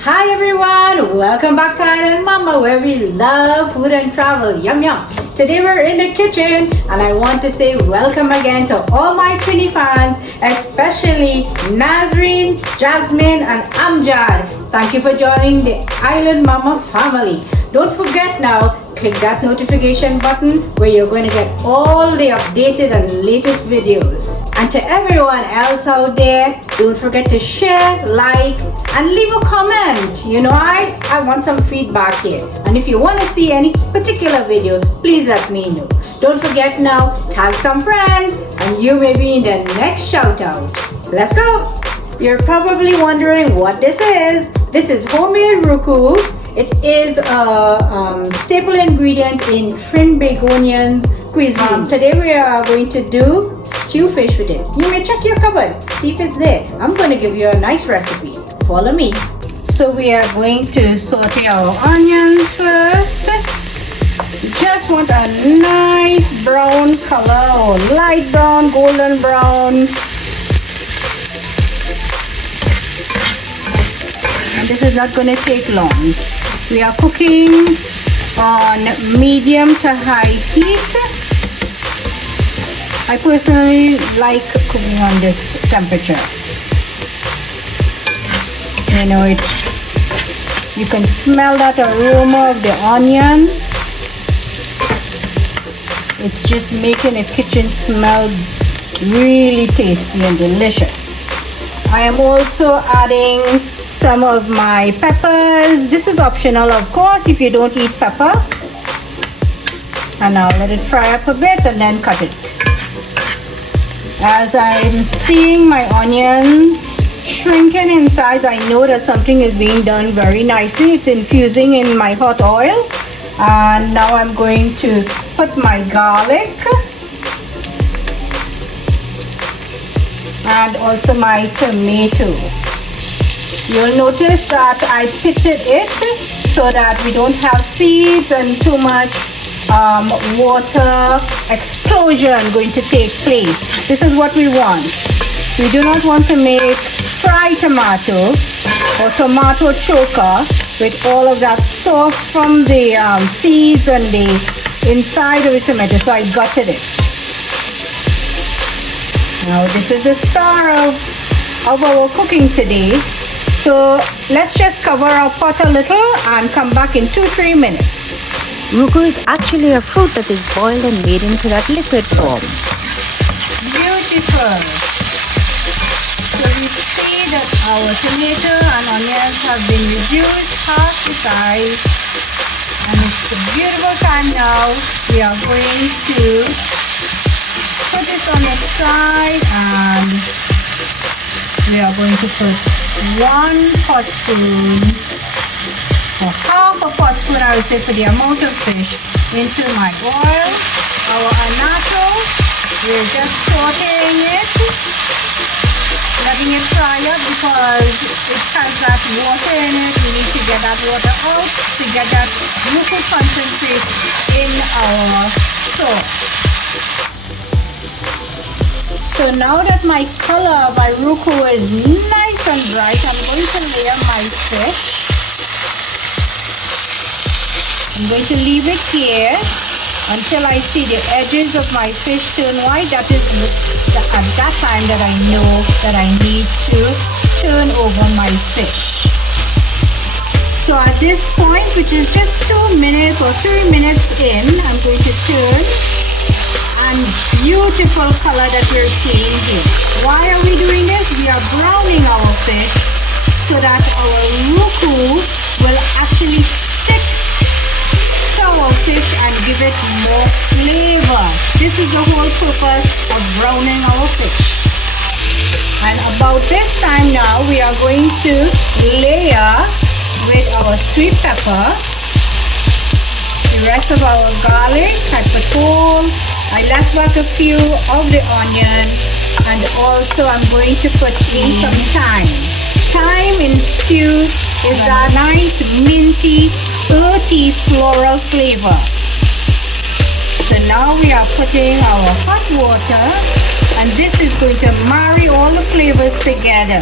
Hi everyone, welcome back to Island Mama, where we love food and travel. Yum yum. Today we're in the kitchen and I want to say welcome again to all my Trini fans, especially Nazreen, Jasmine and Amjad. Thank you for joining the Island Mama family. Don't forget now, click that notification button where you're going to get all the updated and latest videos. And to everyone else out there, don't forget to share, like, and leave a comment. You know, I want some feedback here. And if you want to see any particular videos, please let me know. Don't forget now, tag some friends and you may be in the next shout out. Let's go! You're probably wondering what this is. This is homemade Roucou. It is a staple ingredient in Trinidadian cuisine. Today we are going to do stew fish with it. You may check your cupboard, see if it's there. I'm going to give you a nice recipe. Follow me. So we are going to saute our onions first. Just want a nice brown color or light brown, golden brown. And this is not going to take long. We are cooking on medium to high heat. I personally like cooking on this temperature. You know, you can smell that aroma of the onion. It's just making the kitchen smell really tasty and delicious. I am also adding some of my peppers. This is optional, of course, if you don't eat pepper. And I'll let it fry up a bit and then cut it. As I'm seeing my onions shrinking in size, I know that something is being done very nicely. It's infusing in my hot oil. And now I'm going to put my garlic and also my tomato. You'll notice that I pitted it so that we don't have seeds and too much water explosion going to take place. This is what we want. We do not want to make fried tomato or tomato choker with all of that sauce from the seeds and the inside of the tomato. So I gutted it. Now this is the star of our cooking today. So let's just cover our pot a little and come back in 2-3 minutes. Roucou is actually a fruit that is boiled and made into that liquid form. Beautiful. So we see that our tomato and onions have been reduced half the size. And it's a beautiful time now. We are going to put this on its side and we are going to put 1 pot spoon or half a pot spoon, I would say, for the amount of fish into my oil. Our annatto, we're just sauteing it, letting it fry up because it has that water in it. We need to get that water out to get that Roucou concentrate in our sauce. So now that my color of my Roucou is nice and bright, I'm going to layer my fish. I'm going to leave it here until I see the edges of my fish turn white. That is at that time that I know that I need to turn over my fish. So at this point, which is just 2 minutes or 3 minutes in, I'm going to turn. And beautiful color that you're seeing here. Why are we doing this? We are browning our fish so that our Roucou will actually stick to our fish and give it more flavor. This is the whole purpose of browning our fish. And about this time now, we are going to layer with our sweet pepper, the rest of our garlic. I put whole. I left back a few of the onion, and also I'm going to put in some thyme. Thyme in stew is that nice minty, earthy floral flavor. So now we are putting our hot water, and this is going to marry all the flavors together.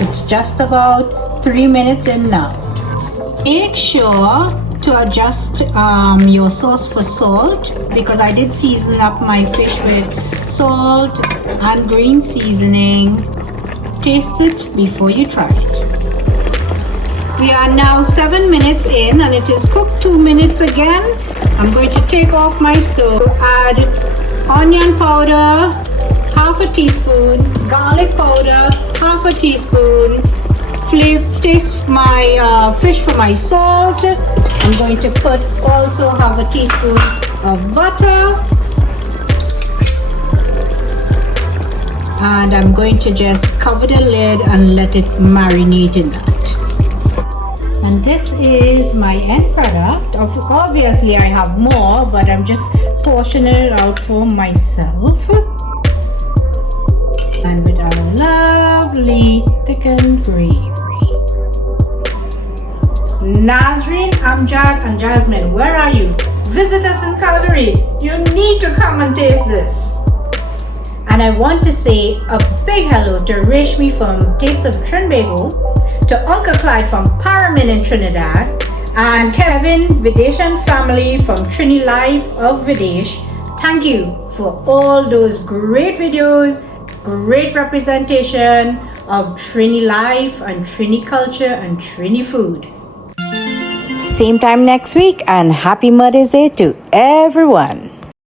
It's just about 3 minutes in now. Make sure to adjust your sauce for salt, because I did season up my fish with salt and green seasoning. Taste it before you try it. We are now 7 minutes in and it is cooked 2 minutes again. I'm going to take off my stove, add onion powder, half a teaspoon, garlic powder, half a teaspoon, taste my fish for my salt. I'm going to put also half a teaspoon of butter, and I'm going to just cover the lid and let it marinate in that. And this is my end product. Obviously I have more, but I'm just portioning it out for myself. And with our lovely thickened gravy. Nazreen, Amjad and Jasmine, where are you? Visit us in Calgary. You need to come and taste this. And I want to say a big hello to Reshmi from Taste of Trinidad, to Uncle Clyde from Paramin in Trinidad, and Kevin, Vedesh and family from Trini Life of Vedesh. Thank you for all those great videos, great representation of Trini life and Trini culture and Trini food. Same time next week, and happy Mother's Day to everyone.